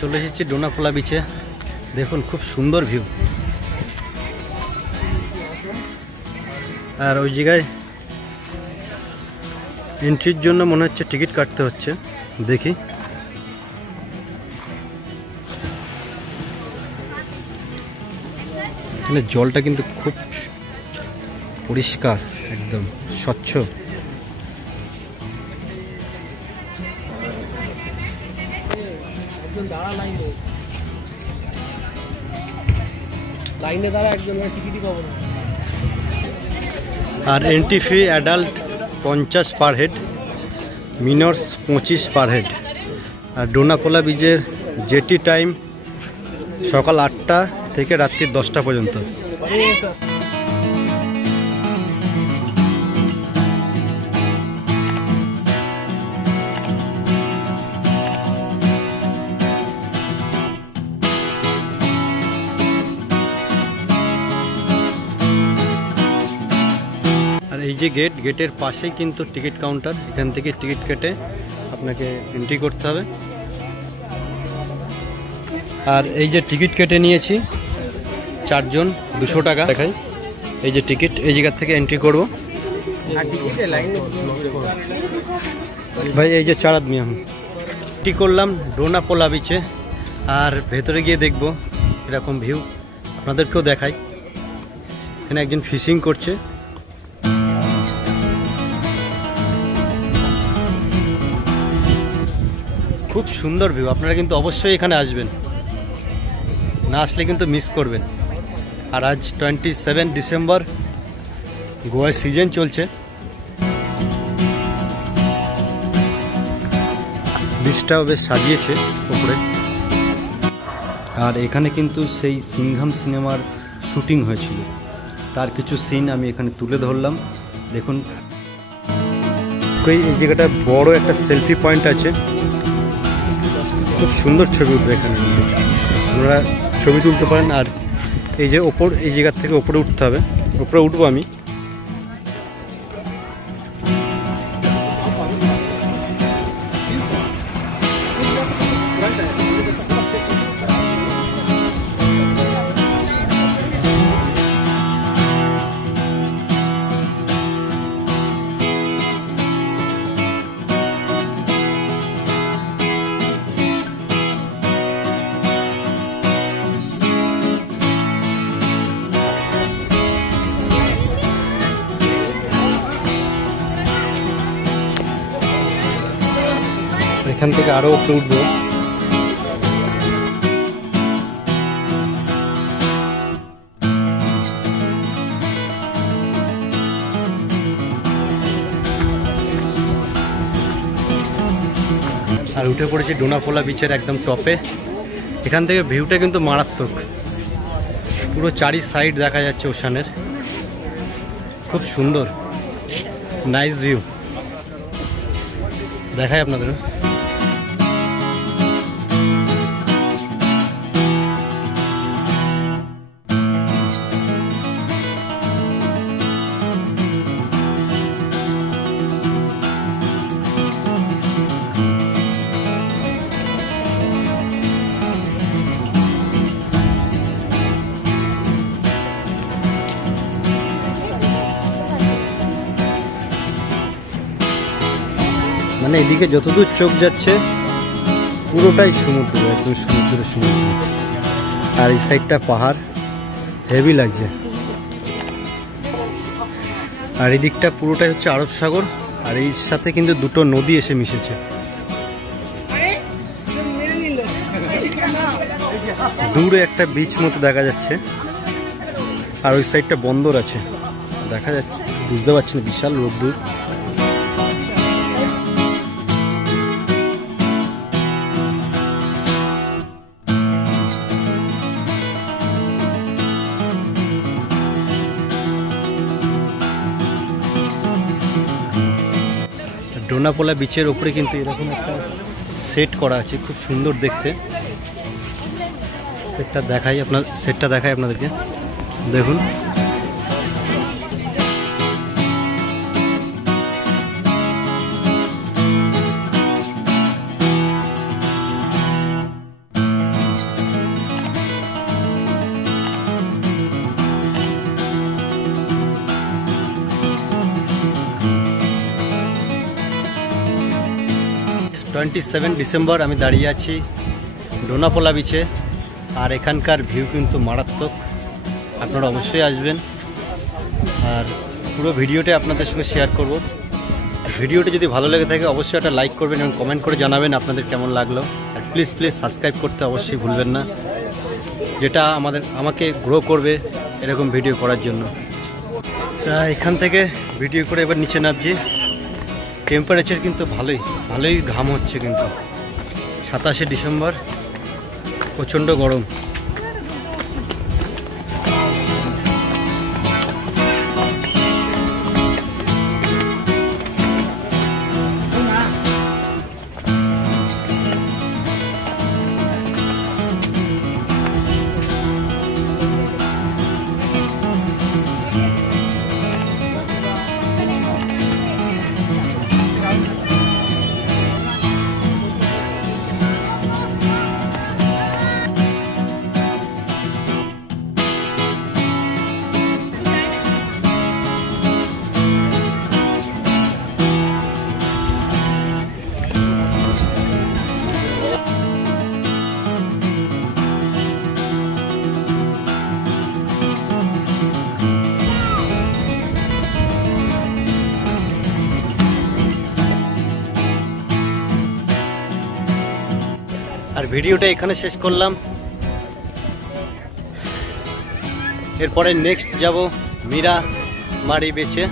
চলে এসেছি ডোনাপোলা বিচে। দেখুন খুব সুন্দর ভিউ। আর ওই জায়গায় এন্ট্রির জন্য মনে হচ্ছে টিকিট কাটতে হচ্ছে, দেখি। এখানে জলটা কিন্তু খুব পরিষ্কার, একদম স্বচ্ছ। আর entry fee adult 50 per head, minors 25 per head. আর ডোনাপোলা বিচের জেটি টাইম সকাল 8টা থেকে রাত্রি 10টা পর্যন্ত। এই যে গেটের পাশেই কিন্তু টিকিট কাউন্টার, এখান থেকে টিকিট কেটে আপনাকে এন্ট্রি করতে হবে। আর এই যে টিকিট কেটে নিয়েছি 4 জন 200 টাকা দেখাই। এই যে টিকিট, এই জায়গা থেকে এন্ট্রি করব ভাই। এই যে 4 আদমি আমি এন্ট্রি করলাম ডোনাপোলা বিচে। আর ভেতরে গিয়ে দেখব এরকম ভিউ, আপনাদেরকেও দেখাই। এখানে একজন ফিশিং করছে। খুব সুন্দর ভিউ, আপনারা কিন্তু অবশ্যই এখানে আসবেন, না আসলে কিন্তু মিস করবেন। আর আজ 27 ডিসেম্বর, গোয়ার সিজন চলছে। বিচটাও বেশ সাজিয়েছে উপরে। আর এখানে কিন্তু সেই সিংঘাম সিনেমার শুটিং হয়েছিল, তার কিছু সিন আমি এখানে তুলে ধরলাম। দেখুন এই জায়গাটা বড় একটা সেলফি পয়েন্ট আছে, খুব সুন্দর ছবি উঠবে এখানে, আপনারা ছবি তুলতে পারেন। আর এই যে ওপর, এই জায়গার থেকে ওপরে উঠতে হবে, ওপরে উঠবো আমি। এখান থেকে আরো উপরে উঠবো। আর উঠে পড়েছি ডোনাপোলা বিচের একদম টপে। এখান থেকে ভিউটা কিন্তু মারাত্মক, পুরো 4 সাইড দেখা যাচ্ছে ওশানের, খুব সুন্দর, নাইস ভিউ। দেখাই আপনাদের। মানে এদিকে যতদূর চোখ যাচ্ছে পুরোটাই সমুদ্র, একদম সমুদ্র। আর এই সাইডটা পাহাড়, হেভি লাগছে। আর এই দিকটা পুরোটাই হচ্ছে আরব সাগর, আর এই সাথে কিন্তু দুটো নদী এসে মিশেছে। দূরে একটা বিচ মতো দেখা যাচ্ছে, আর ওই সাইডটা বন্দর আছে, দেখা যাচ্ছে, বুঝতে পারছি না, বিশাল রোদ্দুর। ডোনাপোলা বিচের উপরে কিন্তু এরকম একটা সেট করা আছে, খুব সুন্দর দেখতে। সেটটা দেখাই আপনাদেরকে, দেখুন। 27 ডিসেম্বর আমি দাঁড়িয়ে আছি ডোনাপোলা বিচে। আর এখানকার ভিউ কিন্তু মারাত্মক, আপনারা অবশ্যই আসবেন। আর পুরো ভিডিওটা আপনাদের সঙ্গে শেয়ার করব। ভিডিওটি যদি ভালো লেগে থাকে অবশ্যই একটা লাইক করবেন এবং কমেন্ট করে জানাবেন আপনাদের কেমন লাগলো। আর প্লিজ সাবস্ক্রাইব করতে অবশ্যই ভুলবেন না, যেটা আমাকে গ্রো করবে এরকম ভিডিও করার জন্য। তা এখান থেকে ভিডিও করে এবার নিচে নামছি। টেম্পারেচার কিন্তু ভালোই ঘাম হচ্ছে কিন্তু। 27 ডিসেম্বর, প্রচণ্ড গরম। আর ভিডিওটা এখানে শেষ করলাম। এরপরে নেক্সট যাব মিরামারি বিচে।